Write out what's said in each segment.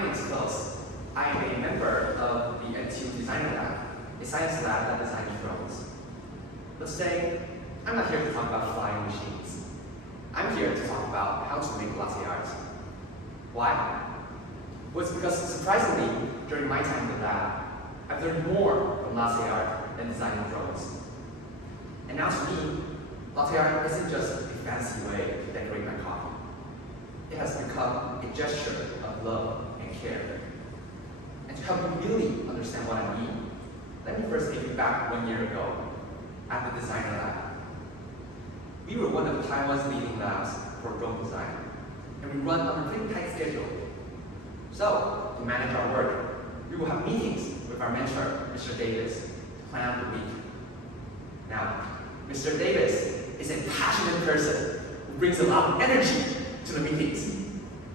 My name is Klaus. I am a member of the NTU Designer Lab, a science lab that designs drones. But today, I'm not here to talk about flying machines. I'm here to talk about how to make latte art. Why? Well, it's because surprisingly, during my time in the lab, I've learned more from latte art than designing drones. And now to me, latte art isn't just a fancy way to decorate my coffee. It has become a gesture of love and care. And to help you really understand what I mean, let me first take you back 1 year ago at the Designer Lab. We were one of Taiwan's leading labs for drone design, and we run on a pretty tight schedule. So, to manage our work, we will have meetings with our mentor, Mr. Davis, to plan out the week. Now, Mr. Davis is a passionate person who brings a lot of energy to the meetings.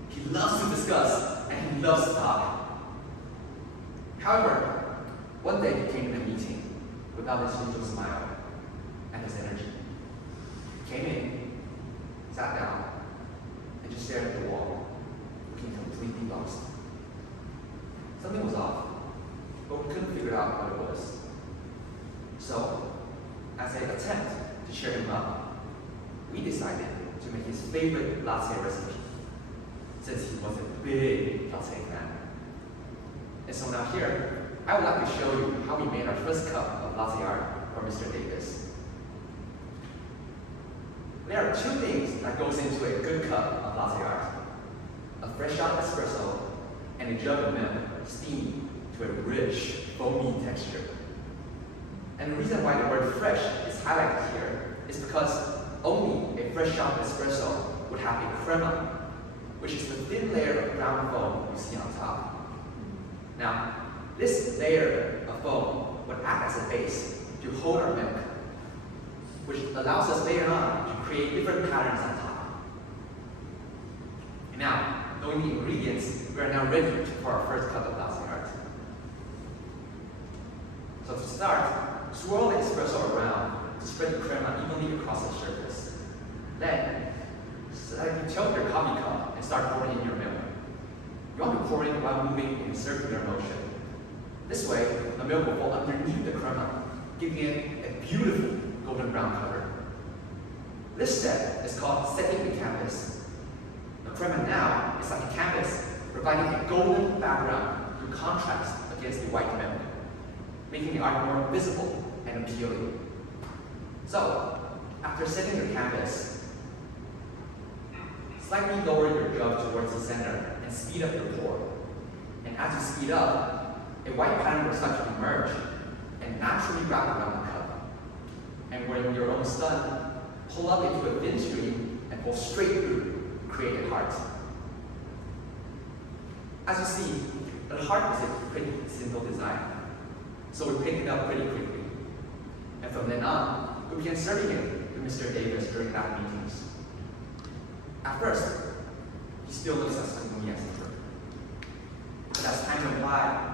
He loves to discuss, and he loves to talk. However, one day he came to the meeting without his usual smile and his energy. He came in, sat down, and just stared at the wall, looking completely lost. Something was off, but we couldn't figure out what it was. So, as an attempt to cheer him up, we decided to make his favorite latte recipe, since he was a big latte fan. And so now here, I would like to show you how we made our first cup of latte art for Mr. Davis. There are two things that goes into a good cup of latte art: a fresh shot of espresso and a jug of milk steamed to a rich, foamy texture. And the reason why the word fresh is highlighted here is because only a fresh shot of espresso would have a crema, which is the thin layer of brown foam you see on top. Now, this layer of foam would act as a base to hold our milk, which allows us later on to create different patterns on top. And now, knowing the ingredients, we are now ready for our first cup of latte art. So to start, swirl the espresso around to spread the crema evenly across the surface. Then, slightly tilt your coffee cup and start pouring in your milk. You want to pour it while moving in a circular motion. This way, the milk will fall underneath the crema, giving it a beautiful golden brown color. This step is called setting the canvas. The crema now is like a canvas, providing a golden background to contrast against the white milk, making the art more visible and appealing. So, after setting your canvas, slightly lower your jug towards the center and speed up your pour. And as you speed up, a white pattern will start to emerge and naturally wrap around the cup. And when you're almost done, pull up into a thin stream and pull straight through to create a heart. As you see, the heart is a pretty simple design, so we picked it up pretty quickly. And from then on, we began serving it to Mr. Davis during lab meetings. At first, he still looks as gloomy as ever. But as time went by,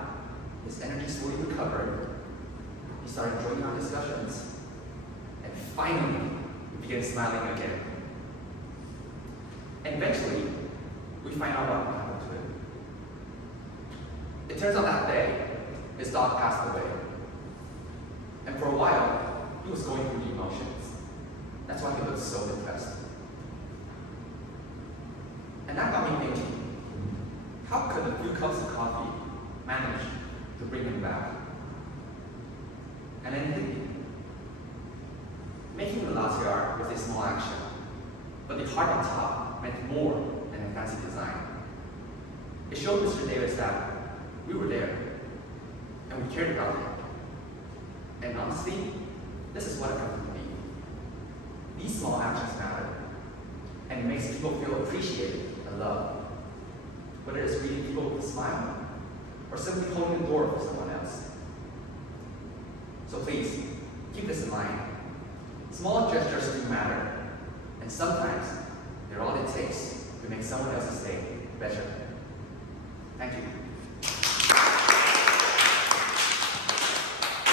his energy slowly recovered. He started joining our discussions. And finally, we began smiling again. And eventually, we find out what happened to him. It turns out that day, his dog passed away. And for a while, he was going through the emotions. That's why he looked so depressed. And that got me thinking, how could a few cups of coffee manage to bring him back? And then it hit me. Making the latte art was a small action, but the heart on top meant more than a fancy design. It showed Mr. Davis that we were there, and we cared about him. And honestly, this is what it comes to be. These small actions matter, and it makes people feel appreciated and loved. Whether it's greeting people with a smile, or simply holding the door for someone else. So please, keep this in mind. Small gestures do matter, and sometimes they're all it takes to make someone else's day better. Thank you.